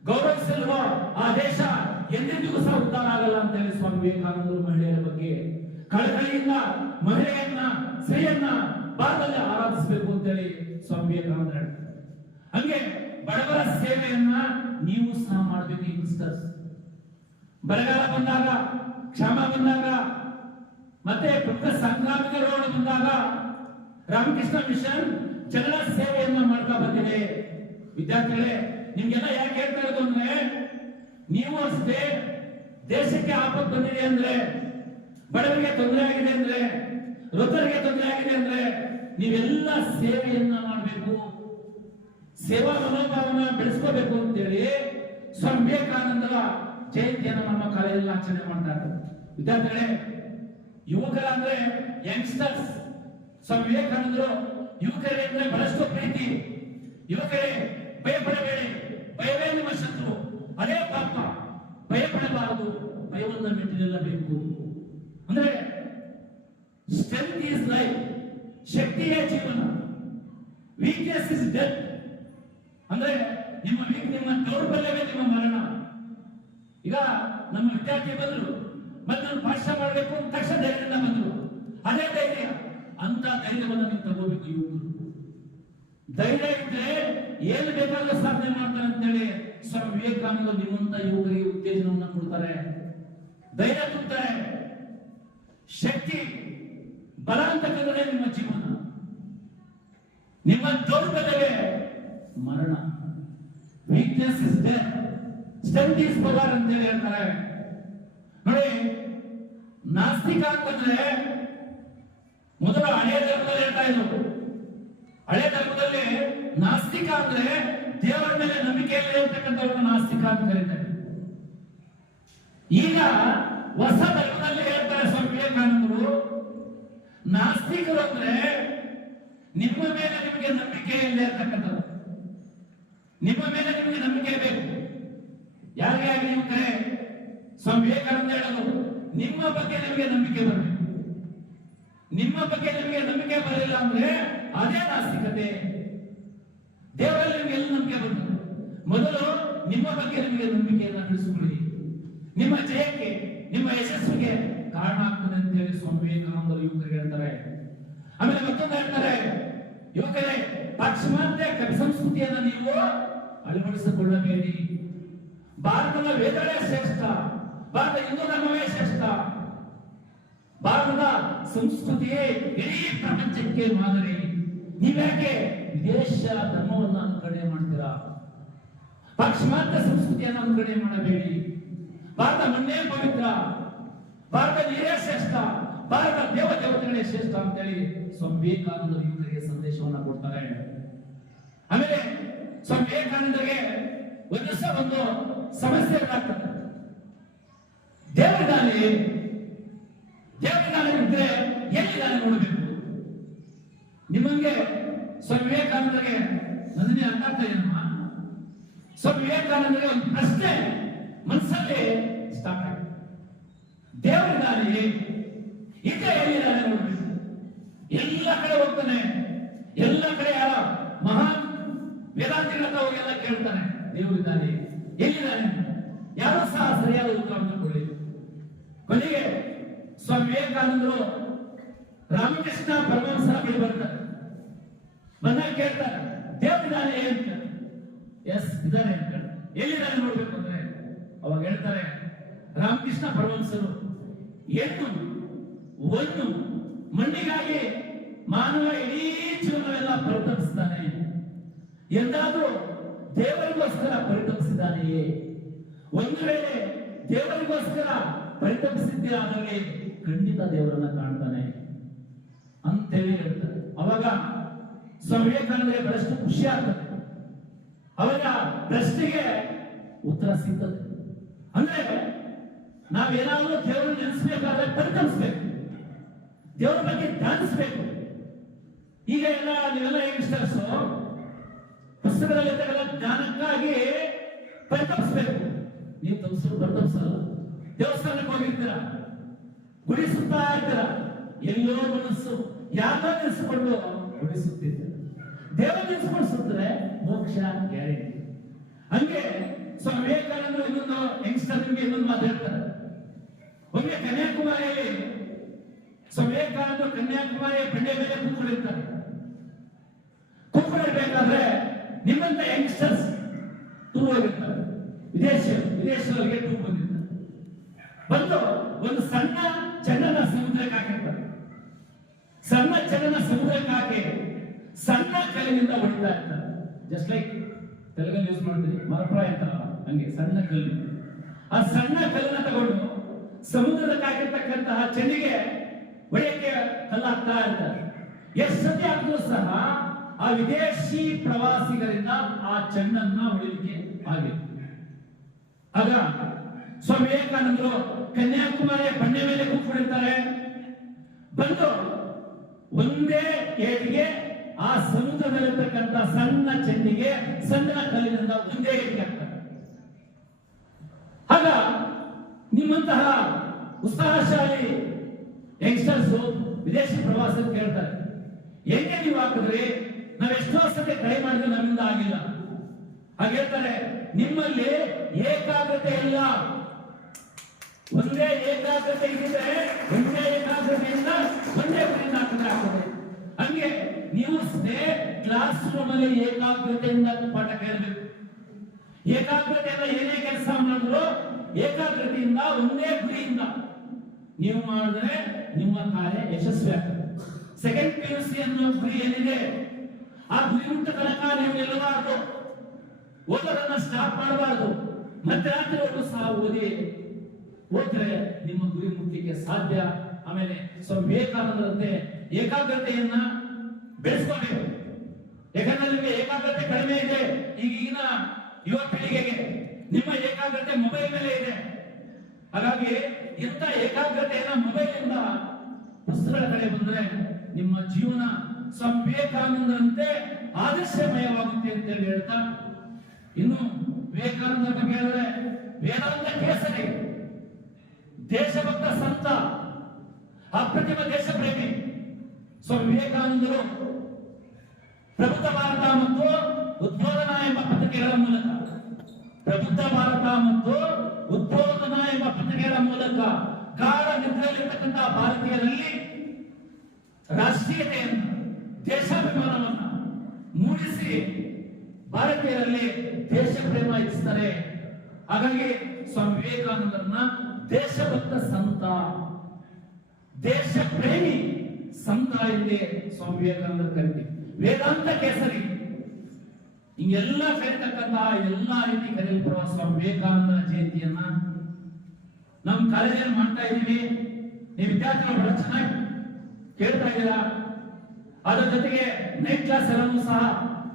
ಗೌರವಿಸಲ್ವೋ ಆ ದೇಶ ಎಂದೆಂದಿಗೂ ಸಹ ಉದ್ಧಾರ ಆಗಲ್ಲ ಅಂತ ಹೇಳಿ ಸ್ವಾಮಿ ವಿವೇಕಾನಂದರು ಮಹಿಳೆಯರ ಬಗ್ಗೆ ಕಳಕಳಿಯಿಂದ ಮಹಿಳೆಯನ್ನ, ಸ್ತ್ರೀಯನ್ನ ಭಾರತದಲ್ಲಿ ಆರಾಧಿಸಬೇಕು ಅಂತೇಳಿ ಸ್ವಾಮಿ ವಿವೇಕಾನಂದ ಹೇಳ್ತಾರೆ. ಹಂಗೆ ಬಡವರ ಸೇವೆಯನ್ನ ನೀವು ಸಹ ಮಾಡಬೇಕು ಯಂಗ್ಸ್ಟರ್ಸ್ ಬರಗಾಲ ಬಂದಾಗ, ಕ್ಷಾಮ ಬಂದಾಗ, ಮತ್ತೆ ಪ್ರಮುಖ ರೋಡ್ ಬಂದಾಗ ರಾಮಕೃಷ್ಣ ಮಿಷನ್ ಜನರ ಸೇವೆಯನ್ನ ಮಾಡ್ತಾ ಬಂದಿದೆ. ವಿದ್ಯಾರ್ಥಿಗಳೇ, ನಿಮ್ಗೆಲ್ಲ ಯಾಕೆ ಹೇಳ್ತಾ ಇರೋದು ಅಂದ್ರೆ ನೀವು ಅಷ್ಟೇ ದೇಶಕ್ಕೆ ಆಪತ್ತು ಬಂದಿದೆ ಅಂದ್ರೆ, ಬಡವರಿಗೆ ತೊಂದರೆ ಆಗಿದೆ ಅಂದ್ರೆ, ವೃದ್ಧರಿಗೆ ತೊಂದರೆ ಆಗಿದೆ ಅಂದ್ರೆ, ನೀವೆಲ್ಲ ಸೇವೆಯನ್ನ ಮಾಡಬೇಕು. ಸೇವಾ ಮನೋಭಾವನ ಬೆಳೆಸ್ಕೋಬೇಕು ಅಂತೇಳಿ ಸ್ವಾಮಿ ವಿವೇಕಾನಂದರ ಜಯಂತಿಯನ್ನು ನಮ್ಮ ಕಾಲೇಜಲ್ಲಿ ಆಚರಣೆ ಮಾಡ್ತಾ ಇದ್ದಾರೆ. ವಿದ್ಯಾರ್ಥಿಗಳೇ ಯುವಕರ ಅಂದ್ರೆ ಯಂಗ್ಸ್ಟರ್ಸ್ ಸ್ವಾಮಿ ವಿವೇಕಾನಂದರು ಯುವಕರಿಗೆ ಅಂದ್ರೆ ಬಹಳಷ್ಟು ಪ್ರೀತಿ. ಯುವಕರೇ, ಭಯಪಡಬೇಡಿ. ಅದೇ ಪಾಪ ಭಯಪಡಬಾರದು, ಭಯವನ್ನ ಮೆಟ್ಟಿ ನಿಲ್ಲಬೇಕು ಅಂದ್ರೆ ಸ್ಟ್ರೆಂತ್ ಈಸ್ ಲೈಫ್ ಶಕ್ತಿಯೇ ಜೀವನ. ವೀಕ್ನೆಸ್ ಇಸ್ ಡೆತ್ ಅಂದ್ರೆ ನಿಮ್ಮ ವೀಕ್ ನಿಮ್ಮ ದೌರ್ಬಲ್ಯವೇ ನಿಮ್ಮ ಮರಣ. ಈಗ ನಮ್ಮ ವಿದ್ಯಾರ್ಥಿ ಬಂದರು, ಮತ್ತೆ ನಾನು ಭಾಷಣ ಮಾಡಬೇಕು, ತಕ್ಷಣ ಧೈರ್ಯದಿಂದ ಬಂದರು. ಅದೇ ಧೈರ್ಯ ಅಂತ ಧೈರ್ಯವನ್ನು ನೀವು ತಗೋಬೇಕು ಯುವಕರು. ಧೈರ್ಯ ಇದ್ರೆ ಏನ್ ಬೇಕಾದ ಸಾಧನೆ ಮಾಡ್ತಾರೆ ಅಂತೇಳಿ ಸ್ವಾಮಿ ವಿವೇಕಾನಂದ ನಿಮ್ಮಂತ ಯುವಕರಿಗೆ ಉತ್ತೇಜನವನ್ನು ಕೊಡ್ತಾರೆ. ಧೈರ್ಯ ತುಂಬುತ್ತಾರೆ. ಶಕ್ತಿ, ಬಲ ಅಂತಕ್ಕಂಥದ್ದೇ ನಿಮ್ಮ ಜೀವನ. ನಿಮ್ಮ ದೌರ್ಬಲ್ಯವೇ ಮರಣ. Weakness is death strength is power ಅಂತ ಹೇಳಿ ಹೇಳ್ತಾರೆ. ನೋಡಿ, ನಾಸ್ತಿಕ ಅಂತಂದ್ರೆ ಮೊದಲು ಹಳೆಯ ಜನರಲ್ಲಿ ಹೇಳ್ತಾ ಇದ್ರು. ಹಳೆ ಧರ್ಮದಲ್ಲಿ ನಾಸ್ತಿಕ ಅಂದ್ರೆ ದೇವರ ಮೇಲೆ ನಂಬಿಕೆ ಇಲ್ಲ ಇರತಕ್ಕಂಥವ್ರನ್ನ ನಾಸ್ತಿಕ ಅಂತ ಕರೀತಾರೆ. ಈಗ ಹೊಸ ಧರ್ಮದಲ್ಲಿ ಹೇಳ್ತಾರೆ ಸ್ವಾಮಿ ವಿವೇಕಾನಂದರು, ನಾಸ್ತಿಕರು ಅಂದ್ರೆ ನಿಮ್ಮ ಮೇಲೆ ನಿಮಗೆ ನಂಬಿಕೆ ಇಲ್ಲ ನಿಮ್ಮ ಮೇಲೆ ನಿಮಗೆ ನಂಬಿಕೆ ಬೇಕು. ಯಾರಿಗೆ ಆಗಲಿ ಕರೆ ಸ್ವಾಮಿ ವಿವೇಕಾನಂದ ಹೇಳೋದು, ನಿಮ್ಮ ಬಗ್ಗೆ ನಿಮಗೆ ನಂಬಿಕೆ ಬರಬೇಕು. ನಿಮ್ಮ ಬಗ್ಗೆ ನಿಮಗೆ ನಂಬಿಕೆ ಬರಲಿಲ್ಲ ಅಂದ್ರೆ ಅದೇ ನಾಸ್ತಿಕತೆ. ದೇವರಲ್ಲಿ ನಿಮಗೆ ಎಲ್ಲ ನಂಬಿಕೆ ಬಂತು? ಮೊದಲು ನಿಮ್ಮ ಬಗ್ಗೆ ನಿಮಗೆ ನಂಬಿಕೆಯನ್ನು ತಿಳಿಸಿಕೊಳ್ಳಿ. ನಿಮ್ಮ ಜಯಕ್ಕೆ, ನಿಮ್ಮ ಯಶಸ್ಸಿಗೆ ಕಾರಣ ಆಗ್ತದೆ ಅಂತ ಹೇಳಿ ಸ್ವಾಮಿ ವಿವೇಕಾನಂದರು ಯುವಕರಿಗೆ ಹೇಳ್ತಾರೆ. ಆಮೇಲೆ ಮತ್ತೊಂದು ಹೇಳ್ತಾರೆ, ಯುವಕರೇ, ಪಾಶ್ಚಿಮಾತ್ಯ ಕವಿ ಸಂಸ್ಕೃತಿಯನ್ನು ನೀವು ಅಳವಡಿಸಿಕೊಳ್ಳಬೇಡಿ. ಭಾರತದ ವೇದಗಳೇ ಶ್ರೇಷ್ಠ, ಭಾರತ ಹಿಂದೂ ಧರ್ಮವೇ ಶ್ರೇಷ್ಠ ಸಂಸ್ಕೃತಿಯೇ ಇಡೀ ಪ್ರಪಂಚಕ್ಕೆ ಮಾದರಿ. ನೀವ್ಯಾಕೆ ವಿದೇಶ ಧರ್ಮವನ್ನು ಅನುಕರಣೆ ಮಾಡ್ತೀರಾ? ಪಾಶ್ಚಿಮಾತ್ಯ ಸಂಸ್ಕೃತಿಯನ್ನು ಅನುಕರಣೆ ಮಾಡಬೇಡಿ. ಭಾರತ ಮಣ್ಣೇ ಪವಿತ್ರ. ಭಾರತ ನೀರೇ ಶ್ರೇಷ್ಠ. ಭಾರತ ದೇವ ದೇವತೆಗಳೇ ಶ್ರೇಷ್ಠ ಅಂತೇಳಿ ಸ್ವಾಮಿ ವಿವೇಕಾನಂದರು ಯುವಕರಿಗೆ ಸಂದೇಶವನ್ನ ಕೊಡ್ತಾರೆ. ಆಮೇಲೆ ಸ್ವಾಮಿ ವಿವೇಕಾನಂದರಿಗೆ ಒಂದು ಒಂದು ಸಮಸ್ಯೆ ಎದುರಾಗ್ತದೆ ದೇವರಿದ್ದಾನೆ ಎಲ್ಲಿ ಇದ್ರೆ ಎಲ್ಲಿದ್ದಾನೆ ನೋಡಬೇಕು? ನಿಮಗೆ ಸ್ವಾಮಿ ವಿವೇಕಾನಂದರಿಗೆ ನನಗೆ ಅರ್ಥ ಆಗ್ತಾ ಇದೆಯಮ್ಮ ಸ್ವಾಮಿ ವಿವೇಕಾನಂದರಿಗೆ ಒಂದು ಪ್ರಶ್ನೆ ಮನಸ್ಸಲ್ಲಿ ಸ್ಟಾರ್ಟ್ ಆಗಿದೆ. ದೇವರಿದ್ದಾನೆ ಈಗ ಎಲ್ಲಿದ್ದಾನೆ ನೋಡಬೇಕು? ಎಲ್ಲ ಕಡೆ ಹೋಗ್ತಾನೆ. ಎಲ್ಲ ಕಡೆ ಯಾರ ಮಹಾನ್ ವೇದಾಂತಿಗಳ ಹತ್ರ ಹೋಗಿ ಎಲ್ಲ ಕೇಳ್ತಾನೆ. ದೇವರಿದ್ದಾನೆ ಎಲ್ಲಿದ್ದಾನೆ ಯಾರು ಸಹ ಸರಿಯಾದ ಉತ್ತರವನ್ನು ಕೊಡಿ ಕೊನೆಗೆ ವಿವೇಕಾನಂದರು ರಾಮಕೃಷ್ಣ ಪರಮಹಂಸರ ಬಳಿ ಬರ್ತಾರೆ ಬಂದಾಗ ಕೇಳ್ತಾರೆ ದೇವರಿದ್ದಾನೆ ಅಂತ. ಎಸ್ ಇದ್ದಾನೆ ಅಂತ. ಎಲ್ಲಿದ್ದಾನೆ ನೋಡ್ಬೇಕು ಅಂದ್ರೆ? ಅವಾಗ ಹೇಳ್ತಾರೆ, ರಾಮಕೃಷ್ಣ ಪರಮಹಂಸರು, ಹೆಣ್ಣು, ಒಂದು, ಮಣ್ಣಿಗಾಗಿ ಮಾನವ ಇಡೀ ಜೀವನವೆಲ್ಲ ಪರಿತಪಿಸ್ತಾನೆ. ಎಂದಾದ್ರೂ ದೇವರಿಗೋಸ್ಕರ ಪರಿತಪಿಸಿದ್ದಾನೆಯೇ? ಒಂದು ವೇಳೆ ದೇವರಿಗೋಸ್ಕರ ಪರಿತಪಿಸಿದ್ದೀರಾದರೆ ಖಂಡಿತ ದೇವರನ್ನ ಕಾಣ್ತಾನೆ ಅಂತೇಳಿ ಹೇಳ್ತಾರೆ. ಅವಾಗ ಸಂವೇದನೆ ಬಹಳಷ್ಟು ಖುಷಿ ಆಗ್ತದೆ. ಅವಾಗ ಪ್ರಶ್ನೆಗೆ ಉತ್ತರ ಸಿಗ್ತದೆ. ಅಂದ್ರೆ ನಾವೇನಾದ್ರೂ ದೇವರು ನೆನೆಸ್ಬೇಕಾದ್ರೆ ಪರಿಕಲ್ಸ್ಬೇಕು ದೇವರ ಬಗ್ಗೆ ಧ್ಯಾನಿಸ್ಬೇಕು. ಈಗ ಎಲ್ಲ ನೀವೆಲ್ಲ ಯಂಗ್ಸ್ಟರ್ಸ್ ಪುಸ್ತಕದಲ್ಲಿ ಜ್ಞಾನಕ್ಕಾಗಿ ಪರಿತಪಿಸ್ಬೇಕು ನೀವು ತಪ್ಪಿಸಲು ಪರಿತಪಿಸಲ್ಲ ದೇವಸ್ಥಾನಕ್ಕೆ ಹೋಗಿರ್ತೀರ? ಗುಡಿ ಇದ್ದರ ಎಲ್ಲೋ ಮನಸ್ಸು ಯಾರ ನೆನೆಸಿಕೊಂಡು ಗುಡಿಸುತ್ತಿದ್ದ. ದೇವ ನೆನೆಸ್ಕೊಂಡು ಸುತ್ತರೆ ಮೋಕ್ಷ ಗ್ಯಾರಂಟಿ ಹಂಗೆ ಸ್ವಾಮಿ ವಿವೇಕಾನಂದರು ಇನ್ನೊಂದು ಯಂಗ್ಸ್ಟರ್ ನಿಮಗೆ ಇನ್ನೊಂದು ಮಾತು ಹೇಳ್ತಾರೆ. ಒಮ್ಮೆ ಕನ್ಯಾಕುಮಾರಿಯಲ್ಲಿ ಸ್ವಾಮಿ ವಿವೇಕಾನಂದರು ಕನ್ಯಾಕುಮಾರಿಯ ಬಂಡೆ ಮೇಲೆ ಕೂತ್ಕೊಂಡಿರ್ತಾರೆ. ಕೂತ್ಕೊಂಡಿರ್ಬೇಕಾದ್ರೆ ನಿಮ್ಮಂತ ಯಂಗ್ಸ್ಟರ್ಸ್ ಟೂರ್ ಹೋಗಿರ್ತಾರೆ. ವಿದೇಶ, ವಿದೇಶದವರಿಗೆ ಟೂರ್ ಬಂದು ಒಂದು ಸಣ್ಣ ಚಂದನ ಸಮುದ್ರಕ್ಕೆ ಹಾಕಿರ್ತಾರೆ ಸಣ್ಣ ಚಲನ ಸಮುದ್ರಕ್ಕೆ ಹಾಕಿ ಸಣ್ಣ ಕಲ್ಲಿನಿಂದ ಹೊಡಿತಾ ಇರ್ತಾರೆ. ಜಸ್ಟ್ ಲೈಕ್ ತೆಲುಗಲ್ಲಿ ಯೂಸ್ ಮಾಡ್ತೀವಿ ಮರಪ್ರಾಯ ಅಂತಾರಲ್ಲ, ಹಂಗೆ ಸಣ್ಣ ಕಲ್ಲು ಆ ಸಣ್ಣ ಕಲ್ಲನ್ನ ತಗೊಂಡು ಸಮುದ್ರದಕ್ಕಾಗಿರ್ತಕ್ಕಂತಹ ಚೆನ್ನಿಗೆ ಹೊಡೆಯಕ್ಕೆ ಕಲ್ಲಾಗ್ತಾ ಇರ್ತಾರೆ. ಎಷ್ಟು ಆದ್ರೂ ಸಹ ಆ ವಿದೇಶಿ ಪ್ರವಾಸಿಗರಿಂದ ಆ ಚೆನ್ನನ್ನ ಹೊಡಿಲಿಕ್ಕೆ ಆಗಿದೆ ಆಗ ಸ್ವಾಮಿ ವಿವೇಕಾನಂದರು ಕನ್ಯಾಕುಮಾರಿಯ ಬಂಡೆ ಮೇಲೆ ಕೂತ್ಕೊಂಡಿರ್ತಾರೆ. ಬಂದು ಒಂದೇ ಏಟಿಗೆ ಆ ಸಮುದ್ರದಲ್ಲಿರ್ತಕ್ಕಂಥ ಸಣ್ಣ ಚೆಂಡಿಗೆ ಸಣ್ಣ ಕಲ್ಲಿನಿಂದ ಒಂದೇ ಏಟಿಗೆ ಹಾಕ್ತಾರೆ. ಆಗ ನಿಮ್ಮಂತಹ ಉತ್ಸಾಹಶಾಲಿ ಯಂಗ್ಸ್ಟರ್ಸ್ ವಿದೇಶಿ ಪ್ರವಾಸಕ್ಕೆ ಕೇಳ್ತಾರೆ. ಹೆಂಗೆ ನೀವು ಹಾಕಿದ್ರಿ? ನಾವು ಎಷ್ಟೋ ಸತಿ ಟ್ರೈ ಮಾಡಿದ್ರೆ ನಮ್ಮಿಂದ ಆಗಿಲ್ಲ. ಹಾಗೆ ಹೇಳ್ತಾರೆ, ನಿಮ್ಮಲ್ಲಿ ಏಕಾಗ್ರತೆ ಇಲ್ಲ. ಒಂದೇ ಏಕಾಗ್ರತೆ ಇದ್ದರೆ ಒಂದೇ ಏಕಾಗ್ರತೆಯಿಂದ ಒಂದೇ ಹಾಕಿದ್ರೆ ಆಗ್ತದೆ. ಹಂಗೆ ನೀವು ಸ್ನೇ ಕ್ಲಾಸ್ ರೂಮ್ ಅಲ್ಲಿ ಏಕಾಗ್ರತೆಯಿಂದ ಪಾಠ ಕೇಳಬೇಕು. ಏಕಾಗ್ರತೆಯಿಂದ ಏನೇ ಕೆಲಸ ಮಾಡಿದ್ರು ಏಕಾಗ್ರತೆಯಿಂದ ಒಂದೇ ಗುರಿಯಿಂದ ನೀವು ಮಾಡಿದ್ರೆ ನಿಮ್ಮ ಕಾರ್ಯ ಯಶಸ್ವಿ ಆಗ್ತದೆ. ಸೆಕೆಂಡ್ ಪಿ ಯು ಸಿ ಅನ್ನೋ ಗುರಿ ಏನಿದೆ, ಆ ಗುರಿ ಮುಟ್ಟ ತನಕ ನೀವು ನಿಲ್ಲಬಾರದು. ಓದೋದನ್ನ ಸ್ಟಾಪ್ ಮಾಡಬಾರದು. ಮಧ್ಯರಾತ್ರಿವರೆಗೂ ಸಹ ಓದಿ ಹೋದ್ರೆ ನಿಮ್ಮ ಗುರಿ ಮುಟ್ಲಿಕ್ಕೆ ಸಾಧ್ಯ. ಆಮೇಲೆ ಸ್ವಾಮಿ ವಿವೇಕಾನಂದರಂತೆ ಏಕಾಗ್ರತೆಯನ್ನ ಬೆಳೆಸ್ಕೋಬೇಕು ಯಾಕಂದ್ರೆ ನಿಮಗೆ ಏಕಾಗ್ರತೆ ಕಡಿಮೆ ಇದೆ. ಈಗಿನ ಯುವ ಪೀಳಿಗೆಗೆ ನಿಮ್ಮ ಏಕಾಗ್ರತೆ ಮೊಬೈಲ್ ಮೇಲೆ ಇದೆ. ಹಾಗಾಗಿ ಇಂಥ ಏಕಾಗ್ರತೆಯನ್ನ ಮೊಬೈಲ್ ಇಂದ ಪುಸ್ತಕಗಳ ಕಡೆ ಬಂದ್ರೆ ನಿಮ್ಮ ಜೀವನ ವಿವೇಕಾನಂದರಂತೆ ಆದರ್ಶಮಯವಾಗುತ್ತೆ ಅಂತ ಹೇಳಿ ಹೇಳ್ತಾ. ಇನ್ನು ವಿವೇಕಾನಂದ ಬಗ್ಗೆ ಹೇಳಿದ್ರೆ ವೇದಾಂತ ಕೇಸರಿ. ದೇಶಭಕ್ತ ಸಂತ ಅಪ್ರತಿಮ ದೇಶ ಪ್ರೇಮಿ ಸ್ವಾಮಿ ವಿವೇಕಾನಂದರು, ಪ್ರಬುದ್ಧ ಭಾರತ ಮತ್ತು ಉದ್ಬೋಧನಾ ಎಂಬ ಪತ್ರಿಕೆಗಳ ಮೂಲಕ. ಪ್ರಬುದ್ಧ ಭಾರತ ಮತ್ತು ಉದ್ಬೋಧನಾ ಎಂಬ ಪತ್ರಿಕೆಗಳ ಮೂಲಕ ಕಾಲ ನಿದ್ರೆಯಲ್ಲಿರ್ತಕ್ಕಂತಹ ಭಾರತೀಯರಲ್ಲಿ ರಾಷ್ಟ್ರೀಯತೆಯನ್ನು, ದೇಶಾಭಿಮಾನವನ್ನು ಮೂಡಿಸಿ ಭಾರತೀಯರಲ್ಲಿ ದೇಶ ಪ್ರೇಮ ಹೆಚ್ಚಿಸ್ತಾರೆ. ಹಾಗಾಗಿ ಸ್ವಾಮಿ ವಿವೇಕಾನಂದರನ್ನ ದೇಶಭಕ್ತ ಸಂತ ದೇಶ ಪ್ರೇಮಿ ಸಂತ ಎಂದೇ ಸ್ವಾಮಿ ವಿವೇಕಾನಂದ ಕರಿತೀವಿ. ವೇದಾಂತ ಕೇಸರಿ. ಹಿಂಗೆಲ್ಲ ಕರೀತಕ್ಕಂತಹ ಎಲ್ಲ ರೀತಿ ಕರೆಯಲ್ಪಡುವ ಸ್ವಾಮಿ ವಿವೇಕಾನಂದರ ಜಯಂತಿಯನ್ನ ನಮ್ಮ ಕಾಲೇಜಲ್ಲಿ ಮಾಡ್ತಾ ಇದ್ದೀವಿ. ನೀವು ವಿದ್ಯಾರ್ಥಿಗಳು ಬಹಳ ಚೆನ್ನಾಗಿ ಕೇಳ್ತಾ ಇದ್ದೀರಾ? ಅದರ ಜೊತೆಗೆ ನೈಟ್ ಕ್ಲಾಸ್ ಎಲ್ಲರೂ ಸಹ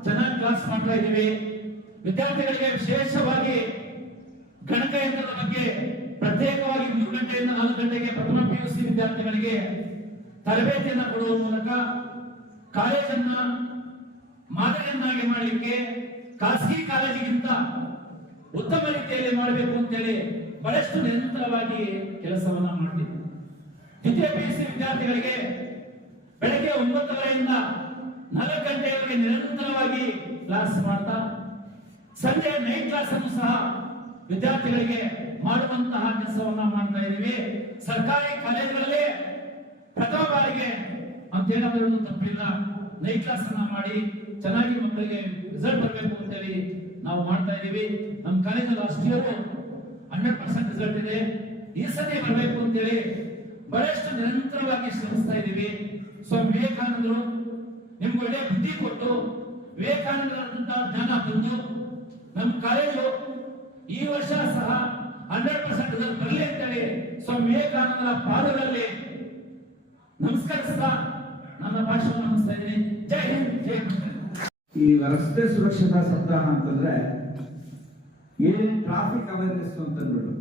ಚೆನ್ನಾಗಿ ಕ್ಲಾಸ್ ಮಾಡ್ತಾ ಇದ್ದೀವಿ. ವಿದ್ಯಾರ್ಥಿಗಳಿಗೆ ವಿಶೇಷವಾಗಿ ಗಣಕಯಂತ್ರದ ಬಗ್ಗೆ ಪ್ರತ್ಯೇಕವಾಗಿ ಮೂರು ಗಂಟೆಯಿಂದ ನಾಲ್ಕು ಗಂಟೆಗೆ ಪ್ರಥಮ ಪಿಯುಸಿ ವಿದ್ಯಾರ್ಥಿಗಳಿಗೆ ತರಬೇತಿಯನ್ನು ಕೊಡುವ ಮೂಲಕ ಕಾಲೇಜನ್ನ ಮಾದರಿಯನ್ನಾಗಿ ಮಾಡಲಿಕ್ಕೆ ಖಾಸಗಿ ಕಾಲೇಜಿಗಿಂತ ಉತ್ತಮ ರೀತಿಯಲ್ಲಿ ಮಾಡಬೇಕು ಅಂತೇಳಿ ಬಹಳಷ್ಟು ನಿರಂತರವಾಗಿ ಕೆಲಸವನ್ನ ಮಾಡ್ತಿದ್ವಿ ದ್ವಿತೀಯ ಪಿಯುಸಿ ವಿದ್ಯಾರ್ಥಿಗಳಿಗೆ ಬೆಳಗ್ಗೆ ಒಂಬತ್ತುವರೆಯಿಂದ ನಾಲ್ಕು ಗಂಟೆಯವರೆಗೆ ನಿರಂತರವಾಗಿ ಕ್ಲಾಸ್ ಮಾಡ್ತಾ, ಸಂಜೆ ನೈಟ್ ಕ್ಲಾಸ್ ಅನ್ನು ಸಹ ವಿದ್ಯಾರ್ಥಿಗಳಿಗೆ ಮಾಡುವಂತಹ ಕೆಲಸವನ್ನ ಮಾಡ್ತಾ ಇದ್ದೀವಿ. ಸರ್ಕಾರಿ ಕಾಲೇಜುಗಳಲ್ಲಿ ಪ್ರಥಮ ಬಾರಿಗೆ ಅಂತೇನಾದ್ರೂ ತಪ್ಪಿಲ್ಲ. ನೈಟ್ ಕ್ಲಾಸ್ ಅನ್ನ ಮಾಡಿ ಚೆನ್ನಾಗಿ ಮಕ್ಕಳಿಗೆ ರಿಸಲ್ಟ್ ಬರಬೇಕು ಅಂತೇಳಿ ನಾವು ಮಾಡ್ತಾ ಇದ್ದೀವಿ. ನಮ್ಮ ಕಾಲೇಜಲ್ಲಿ last year hundred percent result ಇದೆ. ಈ ಸತಿ ಬರಬೇಕು ಅಂತೇಳಿ ಬಹಳಷ್ಟು ನಿರಂತರವಾಗಿ ಶ್ರಮಿಸ್ತಾ ಇದ್ದೀವಿ. ಸ್ವಾಮಿ ವಿವೇಕಾನಂದರು ನಿಮ್ಗೆ ಒಳ್ಳೆ ಬುದ್ಧಿ ಕೊಟ್ಟು ವಿವೇಕಾನಂದರಂತಹ ಜ್ಞಾನ ತಂದು ನಮ್ಮ ಕಾಲೇಜು ಈ ವರ್ಷ ಸಹ ಹಂಡ್ರೆಡ್ ಪರ್ಸೆಂಟ್ ರಿಸಲ್ಟ್ ಬರಲಿ ಅಂತೇಳಿ ಸ್ವಾಮಿ ವಿವೇಕಾನಂದರ ಪಾದದಲ್ಲಿ ನಮಸ್ಕರಿಸ್ತಾ ನನ್ನ ಭಾಷಣ ನಮಸ್ತಾ ಇದ್ದೀನಿ. ಜೈ ಹಿಂದ್, ಜೈ ಈ ರಸ್ತೆ ಸುರಕ್ಷತಾ ಸಪ್ತಾಹ ಅಂತಂದ್ರೆ ಏನೇನು ಟ್ರಾಫಿಕ್ ಅವೇರ್ನೆಸ್ ಅಂತಂದ್ಬಿಟ್ಟು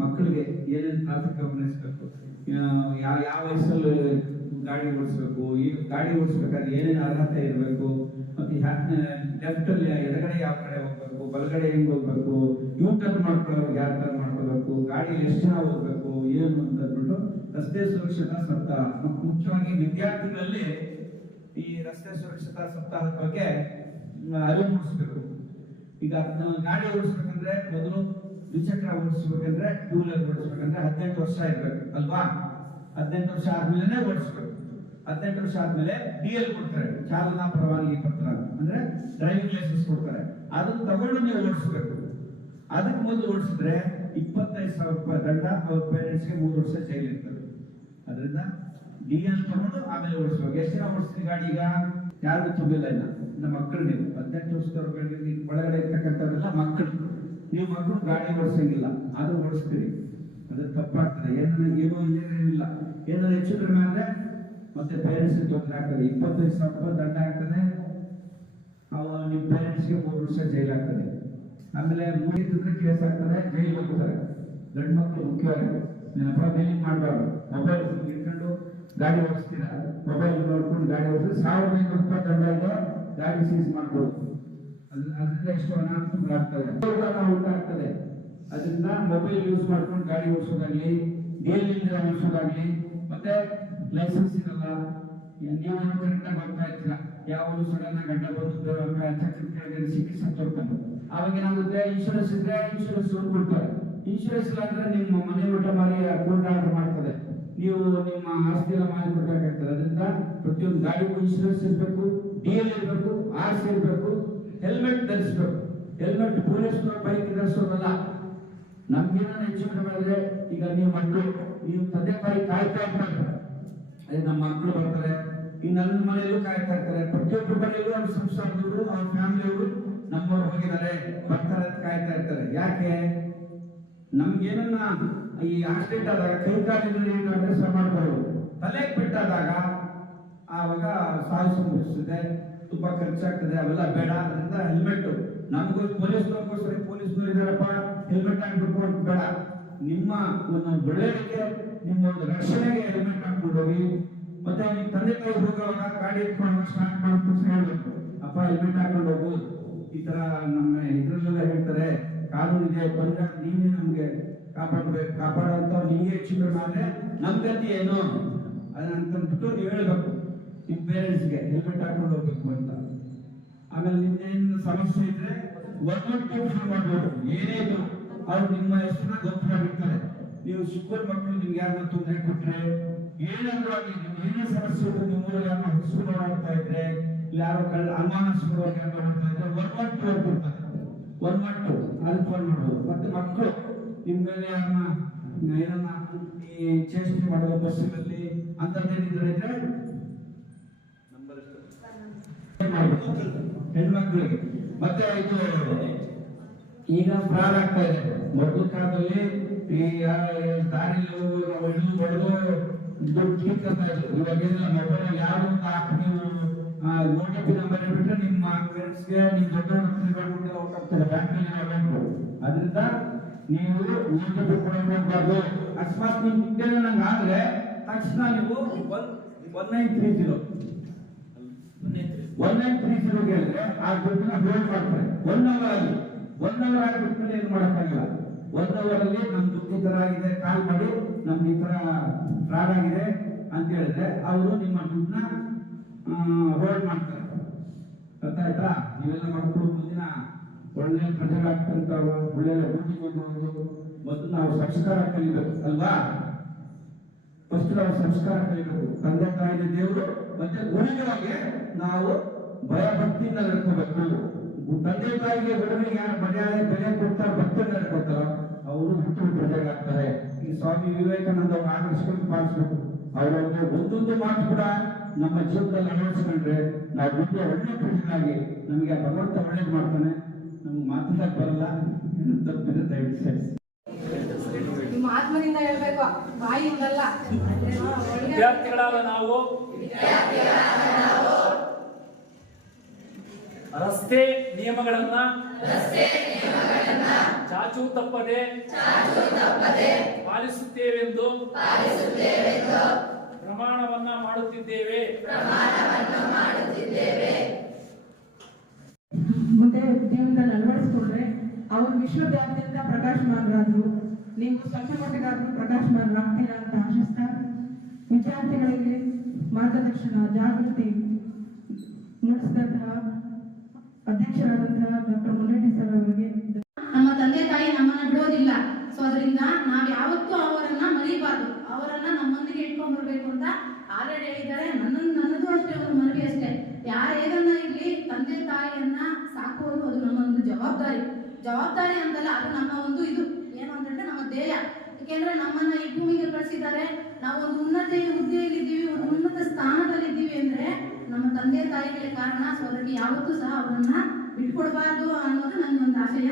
ಮಕ್ಕಳಿಗೆ ಏನೇನು ಟ್ರಾಫಿಕ್ ಅವೇರ್ನೆಸ್ ಬೇಕು? ಯಾವ ಯಾವ ವಯಸ್ಸಲ್ಲಿ ಗಾಡಿ ಓಡಿಸ್ಬೇಕು, ಈ ಗಾಡಿ ಓಡಿಸ್ಬೇಕಾದ್ರೆ ಏನೇನು ಅರ್ಹತೆ ಇರಬೇಕು, ಮತ್ತೆ ಲೆಫ್ಟ್ ಅಲ್ಲಿ ಎಡಗಡೆ ಯಾವ ಕಡೆ ಹೋಗ್ಬೇಕು, ಬಲಗಡೆ ಹೆಂಗೆ ಹೋಗ್ಬೇಕು ಯೂ ಟರ್ನ್ ಮಾಡ್ಕೊಳ್ಳೋರು ಯಾವ ಟರ್ನ್ ಮಾಡ್ಕೋಬೇಕು ಗಾಡಿ ಎಷ್ಟು ಜನ ಹೋಗ್ಬೇಕು, ಏನು ಅಂತ ಅಂದ್ಬಿಟ್ಟು ರಸ್ತೆ ಸುರಕ್ಷತಾ ಸಪ್ತಾಹ ಮುಖ್ಯವಾಗಿ ವಿದ್ಯಾರ್ಥಿಗಳಲ್ಲಿ ಈ ರಸ್ತೆ ಸುರಕ್ಷತಾ ಸಪ್ತಾಹದ ಬಗ್ಗೆ ಅರಿವು ಮೂಡಿಸ್ಬೇಕು. ಈಗ ಗಾಡಿ ಓಡಿಸ್ಬೇಕಂದ್ರೆ ಮೊದಲು ದ್ವಿಚಕ್ರ ಓಡಿಸ್ಬೇಕಂದ್ರೆ ಟೂ ವೀಲರ್ ಓಡಿಸ್ಬೇಕಂದ್ರೆ ಹದಿನೆಂಟು ವರ್ಷ ಇರ್ಬೇಕು, ಅಲ್ವಾ? ಹದಿನೆಂಟು ವರ್ಷ ಆದ್ಮೇಲೆ ಓಡಿಸ್ಬೇಕು. ಹದಿನೆಂಟು ವರ್ಷ ಆದ್ಮೇಲೆ ಡಿ ಎಲ್ ಕೊಡ್ತಾರೆ. ಚಾಲನಾ ಪರವಾನಗಿ ಪತ್ರ. ಅಂದ್ರೆ ಡ್ರೈವಿಂಗ್ ಲೈಸೆನ್ಸ್ ಕೊಡ್ತಾರೆ. ಅದನ್ನ ತಗೊಂಡು ನೀವು ಓಡಿಸ್ಬೇಕು. ಅದಕ್ಕೆ ಮೊದಲು ಓಡಿಸಿದ್ರೆ ಇಪ್ಪತ್ತೈದು ಸಾವಿರ ರೂಪಾಯಿ ದಂಡ, ಅವ್ರ ಪೇರೆಂಟ್ಸ್ಗೆ ಮೂರು ವರ್ಷ ಜೈಲ್ ಇರ್ತದೆ. ಅದರಿಂದ ಡಿ ಎಲ್ ತಗೊಂಡು ಆಮೇಲೆ ಓಡಿಸ್ಬೇಕು. ಎಷ್ಟು ಜನ ಓಡಿಸ್ತೀನಿ ಗಾಡಿ ಈಗ? ಯಾರಿಗೂ ತುಂಬಿಲ್ಲ ಇಲ್ಲ ನಮ್ಮ ಮಕ್ಕಳು ನೀವು. ಹದಿನೆಂಟು ವರ್ಷದವ್ರಿಗೆ ನೀವು ಒಳಗಡೆ ಇರ್ತಕ್ಕಂಥವ್ರೆಲ್ಲ ಮಕ್ಕಳು. ನೀವು ಮಕ್ಕಳು ಗಾಡಿ ಓಡಿಸಂಗಿಲ್ಲ. ಅದು ಓಡಿಸ್ತೀರಿ. ಅದು ತಪ್ಪಾಗ್ತದೆ. ಏನು ಏನೋ ಏನಿಲ್ಲ ಏನೋ ಹೆಚ್ಚು ಕಡಿಮೆ ಅಂದ್ರೆ ಮತ್ತೆ ಪೇರೆಂಟ್ಸ್ ತೊಂದರೆ ಆಗ್ತದೆ. ಇಪ್ಪತ್ತೈದು ಸಾವಿರ ರೂಪಾಯಿ ದಂಡ ಆಗ್ತದೆ ಅವ ನಿಮ್ಮ ಪೇರೆಂಟ್ಸ್ಗೆ ಮೂರು ವರ್ಷ ಜೈಲ್ ಆಗ್ತದೆ ಆಮೇಲೆ ಮೂಗಿದ್ರೆ ಕೇಸ್ ಆಗ್ತದೆ ಜೈಲ್ ಹೋಗ್ತಾರೆ. ಗಂಡು ಮಕ್ಕಳು ಮುಖ್ಯವಾಗಿ. ನೆನಪ ಮೇಲಿಂಗ್ ಮಾಡಬಾರ್ದು? ಮೊಬೈಲ್ ಇಟ್ಕೊಂಡು ಗಾಡಿ ಓಡಿಸ್ತೀರ? ಮೊಬೈಲ್ ನೋಡ್ಕೊಂಡು ಗಾಡಿ ಓಡಿಸಿ ಸಾವಿರದ ಐನೂರು ರೂಪಾಯಿ ದಂಡ ಇದೆ, ಗಾಡಿ ಸೀಸ್ ಮಾಡ್ಬೋದು. ಅದು ಅದರಿಂದ ಎಷ್ಟು ಅನಾಹುತಗಳಾಗ್ತದೆ ಊಟ ಆಗ್ತದೆ. ಅದರಿಂದ ಮೊಬೈಲ್ ಯೂಸ್ ಮಾಡ್ಕೊಂಡು ಗಾಡಿ ಓಡಿಸೋದಾಗ್ಲಿ ಡಿಎಲ್ ಓಡಿಸೋದಾಗ್ಲಿ ಮತ್ತೆ ಲೈಸೆನ್ಸ್ ಇರಲ್ಲ ನೀವು ಕರೆಕ್ಟಾಗಿ ಬರ್ತಾ ಇರ್ತೀರ. ಯಾವಾಗ ಸಡನ್ ಗಂಡ ಬಂದು ಚಕ್ರ ಕೆಳಗಡೆ ಸಿಕ್ಕಿ ಸತ್ತೋಗ್ತಾನೆ ಅವಾಗ ಏನಾಗುತ್ತೆ? ಇನ್ಶೂರೆನ್ಸ್ ಇದ್ರೆ ಇನ್ಶೂರೆನ್ಸ್ ಕೊಡ್ತಾರೆ. ಇನ್ಶೂರೆನ್ಸ್ ಇಲ್ಲ ಅಂದ್ರೆ ನಿಮ್ಮ ಮನೆ ಮಟ್ಟ ಮಾರಿ ಕೋರ್ಟ್ ಆರ್ಡರ್ ಮಾಡ್ತದೆ. ನೀವು ನಿಮ್ಮ ಆಸ್ತಿ ಎಲ್ಲ ಮಾರಿ ಕೊಡ್ಬೇಕಾಗ್ತದೆ. ಅದರಿಂದ ಪ್ರತಿಯೊಂದು ಗಾಡಿಗೂ ಇನ್ಶೂರೆನ್ಸ್ ಇರಬೇಕು ಡಿ ಎಲ್ ಇರಬೇಕು ಆರ್ ಸಿ ಇರಬೇಕು ಹೆಲ್ಮೆಟ್ ಧರಿಸಬೇಕು. ಹೆಲ್ಮೆಟ್ ಪೊಲೀಸ್ ಬೈಕ್ ಧರಿಸೋದಲ್ಲ ನಮ್ಗೇನಾದ್ರು ಹೆಚ್ಚು ಕಡಿಮೆ ಈಗ ನೀವು ಮಕ್ಕಳು ನೀವು ತಂದೆ ತಾಯಿ ಕಾಯ್ತಾ ಇರ್ತಾರೆ. ಅದೇ ನಮ್ಮ ಮಕ್ಕಳು ಬರ್ತಾರೆ ಈ ನನ್ನ ಮನೆಯಲ್ಲೂ ಕಾಯ್ತಾ ಇರ್ತಾರೆ. ಪ್ರತಿಯೊಬ್ಬರ ಮನೆಯಲ್ಲೂ ಅವ್ರ ಸಂಸಾರದವರು, ಅವ್ರ ಫ್ಯಾಮಿಲಿಯವರು ನಮ್ಮವ್ರು ಹೋಗಿದ್ದಾರೆ, ಬರ್ತಾರೆ ಅಂತ ಕಾಯ್ತಾ ಇರ್ತಾರೆ. ಯಾಕೆ? ನಮ್ಗೇನನ್ನ ಈ ಆಕ್ಸಿಡೆಂಟ್ ಆದಾಗ, ಕೈ ಕಾಲಿನಲ್ಲಿ ಅಭ್ಯಾಸ ಮಾಡ್ಬೋದು. ತಲೆಗೆ ಬಿಟ್ಟಾದಾಗ, ಆವಾಗ ಸಾವು ಸಂಭವಿಸ್ತದೆ ತುಂಬಾ ಖರ್ಚಾಗ್ತದೆ, ಅವೆಲ್ಲ ಬೇಡ. ಅದರಿಂದ ಹೆಲ್ಮೆಟ್ ನಮಗೂ ಪೊಲೀಸ್ನವ್ರಿಗೋಸ್ಕರ ಪೊಲೀಸ್ನವ್ರು ಇದಾರಪ್ಪ ಹೆಲ್ಮೆಟ್ ಹಾಕ್ಬೇಕು ಬೇಡ. ನಿಮ್ಮ ಒಂದು ಒಳ್ಳೆಯದಕ್ಕೆ ನಿಮ್ಮ ಒಂದು ರಕ್ಷಣೆಗೆ ಹೆಲ್ಮೆಟ್ ಹಾಕೊಂಡು ಹೋಗಿ ಮತ್ತೆ ನಿಮ್ ತಂದೆ ತಾಯಿ ಹೋಗೋವಾಗ ಗಾಡಿ ಎತ್ಕೊಂಡು ಸ್ಟಾರ್ಟ್ ಹೇಳ್ಬೇಕು. ಅಪ್ಪ ಹೆಲ್ಮೆಟ್ ಹಾಕೊಂಡು ಹೋಗು. ಈ ತರ ನಮ್ಮ ಇದ್ರಲ್ಲೆಲ್ಲ ಹೇಳ್ತಾರೆ ಕಾನೂನು ಇದೆ ಬಂದ್ರೆ ನೀನೇ ನಮ್ಗೆ ಕಾಪಾಡ್ಬೇಕು ಕಾಪಾಡುವಂತ ನಿಮಗೆ ಹೆಚ್ಚು ಆದ್ರೆ ನಮ್ ಗತಿ ಏನು? ಅದನ್ನಂತಂದ್ಬಿಟ್ಟು ನೀವು ಹೇಳ್ಬೇಕು. ನಿಮ್ ಪೇರೆಂಟ್ಸ್ಗೆ ಹೆಲ್ಮೆಟ್ ಹಾಕೊಂಡು ಹೋಗ್ಬೇಕು ಅಂತ. ಆಮೇಲೆ ನಿಮ್ದೇನು ಸಮಸ್ಯೆ ಇದ್ರೆ ಒನ್ ಒನ್ ಟೂ ಫೋನ್ ಮಾಡ್ಬೋದು. ಏನೇ ಇದ್ರು. ಅವ್ರು ನಿಮ್ಮ ಹೆಸರನ್ನ ಗೊತ್ತು ಮಾಡಿರ್ತಾರೆ. ನೀವು ಸ್ಕೂಲ್ ಮಕ್ಕಳು ನಿಮ್ಗೆ ಯಾರನ್ನ ತೊಂದರೆ ಕೊಟ್ರೆ ಏನಾದ್ರು ಆಗಲಿ ನಿಮ್ಗೆ ಏನೇ ಸಮಸ್ಯೆ ಇದ್ರೆ ನಿಮ್ಮ ಊರಲ್ಲಿ ಯಾರನ್ನ ಹಸು ಮಾಡ್ತಾ ಇದ್ರೆ ಇಲ್ಲ ಯಾರೋ ಕಳ್ಳ ಮಾಡುವ ಯಾರೋ ಮಾಡ್ತಾ ಇದ್ರೆ ಒನ್ ಒನ್ ಟೂ ಅಂತ ಇರ್ತದೆ ಒನ್ ಒನ್ ಟೂ ಅದಕ್ಕೆ ಫೋನ್ ಮಾಡ್ಬೋದು ಮತ್ತೆ ಮಕ್ಕಳು ನಿಮ್ಮ ಮೇಲೆ ಯಾರನ್ನ ಏನನ್ನ ಈ ಚೇಷ್ಟೆ ಮಾಡೋದು ಬಸ್ಸಿನಲ್ಲಿ ಅಂತದ್ದೇನಿದ್ರೆ ಇದ್ರೆ? ಹೆಣ್ಮಕ್ಳಿಗೆ. ಮತ್ತೆ ಇದು ಈಗ ಫ್ರಾಡ್ ಆಗ್ತಾ ಇದೆ. ಮೊದಲ ಕಾಲದಲ್ಲಿ ಈ ದಾರಿಲಿ ಇಳಿದು ಬಡದು ದುಡ್ಡು ಕಿತ್ಕೊತಾ ಇದ್ರು. ಇವಾಗ ಏನಿಲ್ಲ ಮೊಬೈಲ್ ಯಾರು ಹಾಕಿ ನೀವು ಓ ಟಿ ಪಿ ನಂಬರ್ ಹೇಳ್ಬಿಟ್ರೆ ನಿಮ್ಮ ಫ್ರೆಂಡ್ಸ್ಗೆ ನಿಮ್ಮ ದೊಡ್ಡ ಹೋಗ್ತಾರೆ ಬ್ಯಾಂಕಲ್ಲಿ ಅಮೌಂಟ್ ಅದರಿಂದ ನೀವು ಓ ಟಿ ಪಿ ಕೊಡಬಾರ್ದು ಅಕಸ್ಮಾತ್ ನಿಮ್ಮ ನಿಮ್ಗೆ ನಂಗೆ ಆದ್ರೆ ತಕ್ಷಣ ನೀವು one one nine three zero. One nine three zero. ಹೇಳಿದ್ರೆ ಆ ದುಡ್ಡನ್ನ ಹೋಲ್ಡ್ ಮಾಡ್ತಾರೆ. ಒನ್ ಅವರ್ ಆಗಿ. ಒನ್ ಅವರ್ ಏನು ಮಾಡೋಕ್ಕಾಗಿಲ್ಲ. ಒನ್ ಅವರ್ ಅಲ್ಲಿ ನಮ್ ದುಡ್ಡು ಈ ತರ ಆಗಿದೆ, ಕಾಲ್ ಮಾಡಿ ನಮ್ಗೆ ಈ ತರ ಫ್ರಾಡ್ ಆಗಿದೆ ಅಂತ ಹೇಳಿದ್ರೆ ಅವರು ನಿಮ್ಮ ದುಡ್ಡನ್ನ ಹೋಲ್ಡ್ ಮಾಡ್ತಾರೆ. ಗೊತ್ತಾಯ್ತಾ ನೀವೆಲ್ಲ ಮಾಡ್ಕೊಂಡು ಮುಂದಿನ ಒಳ್ಳೆ ಪ್ರಜೆಗಳಾಗ್ತಂತವ್ರು ಒಳ್ಳೆ ಹೋಗೋದು ಮೊದಲು ನಾವು ಸಂಸ್ಕಾರ ಕಲಿಬೇಕು, ಅಲ್ವಾ? ಫಸ್ಟ್ ನಾವು ಸಂಸ್ಕಾರ ಕಲಿಬೇಕು. ತಂದೆ ತಾಯಿನ ದೇವರು ಮತ್ತೆ ಗುರುಗಳಿಗೆ ನಾವು ಭಯ ಭಕ್ತಿಯಿಂದ ನಡ್ಕೋಬೇಕು. ತಂದೆ ತಾಯಿಗೆ ಬೆಳವಣಿಗೆ ಯಾರು ಮರ್ಯಾದೆ ಬೆಲೆ ಕೊಡ್ತಾರೋ ಭಕ್ತರು ನಡ್ಕೊತಾರೋ ಅವರು ಹುಟ್ಟು ಪ್ರಜೆಗಳಾಗ್ತಾರೆ. ಈ ಸ್ವಾಮಿ ವಿವೇಕಾನಂದ ಅವರು ಆದರ್ಶಗಳನ್ನು ಪಾಲಿಸ್ಬೇಕು. ಅವರ ಒಂದೊಂದು ಮಾತು ಕೂಡ ನಮ್ಮ ಜೀವನದಲ್ಲಿ ಅಳವಡಿಸ್ಕೊಂಡ್ರೆ ನಾವು ಮುಂದೆ ಒಳ್ಳೆ ಪ್ರಜೆಗಳಾಗಿ ನಮಗೆ ಆ ಭಗವಂತ ಒಳ್ಳೇದು ಮಾಡ್ತಾನೆ. ನಮ್ಗೆ ಮಾತಾಡಕ್ ಬರಲ್ಲ. ತಪ್ಪಿದ್ರೆ ದಯವಿಟ್ಟು ಸರಿಸಿ ನಿಮ್ಮ ಆತ್ಮನಿಂದ ಹೇಳ್ಬೇಕು ಬಾಯಿಯಿಂದಲ್ಲ ಒಳಗೆ ವಿದ್ಯಾರ್ಥಿಗಳಾದ ನಾವು. ರಸ್ತೆ ನಿಯಮಗಳನ್ನ ಚಾಚು ತಪ್ಪದೆ ಪಾಲಿಸುತ್ತೇವೆಂದು ಪ್ರಮಾಣವನ್ನ ಮಾಡುತ್ತಿದ್ದೇವೆ. ಮುಂದೆ ಜೀವನದಲ್ಲಿ ಅಳವಡಿಸಿಕೊಂಡ್ರೆ ಅವರು ವಿಶ್ವದಾದ್ಯಂತ ಪ್ರಕಾಶಮಾನರಾದ್ರು ನೀವು ಸ್ವಲ್ಪ ಮಟ್ಟಿಗಾದ್ರೂ ಪ್ರಕಾಶಮಾನರಾಗ್ತೀರಾ ಅಂತ ಆಶಿಸ್ತಾ? ವಿದ್ಯಾರ್ಥಿಗಳಿಗೆ ಮಾರ್ಗದರ್ಶನ ಜಾಗೃತಿ ಮೂಡಿಸಿದಂತಹ ಅಧ್ಯಕ್ಷರಾದಂತಹ ಡಾಕ್ಟರ್ ಮುನ್ನಟ್ಟಿ ಸರ್ ಅವರಿಗೆ ನಮ್ಮ ತಂದೆ ತಾಯಿ ನಮ್ಮನ್ನ ಬಿಡೋದಿಲ್ಲ. ಸೊ ಅದರಿಂದ ನಾವ್ ಯಾವತ್ತೂ ಅವರನ್ನ ಮರಿಬಾರ್ದು. ಅವರನ್ನ ನಮ್ಮೊಂದಿಗೆ ಇಟ್ಕೊಂಡ್ ಬರ್ಬೇಕು ಅಂತ ಆಲ್ರೆಡಿ ಹೇಳಿದ್ದಾರೆ ನನ್ನ ನನ್ನದು ಅಷ್ಟೇ, ಒಂದು ಮನವಿ ಅಷ್ಟೇ. ಯಾರೇದನ್ನ ಇರ್ಲಿ, ತಂದೆ ತಾಯಿಯನ್ನ ಸಾಕುವುದು ಅದು ನಮ್ಮ ಒಂದು ಜವಾಬ್ದಾರಿ. ಜವಾಬ್ದಾರಿ ಅಂತಲ್ಲ, ಅದು ನಮ್ಮ ಒಂದು ಇದು. ಏನು ಅಂತಂದ್ರೆ ನಮ್ಮ ಧ್ಯೇಯ. ಯಾಕೆಂದ್ರೆ ನಮ್ಮನ್ನ ಈ ಭೂಮಿಗೆ ಕಳಿಸಿದ್ದಾರೆ. ನಾವು ಒಂದು ಉನ್ನತ ಹುದ್ದೆಯಲ್ಲಿದ್ದೀವಿ, ಒಂದು ಉನ್ನತ ಸ್ಥಾನದಲ್ಲಿ ಇದ್ದೀವಿ ಅಂದ್ರೆ ನಮ್ಮ ತಂದೆ ತಾಯಿಗಳೇ ಕಾರಣ ಸೊ ಅದಕ್ಕೆ ಯಾವತ್ತೂ ಸಹ ಅವರನ್ನ ಬಿಟ್ಕೊಡ್ಬಾರ್ದು ಅನ್ನೋದು ನನ್ನ ಒಂದು ಆಶಯ.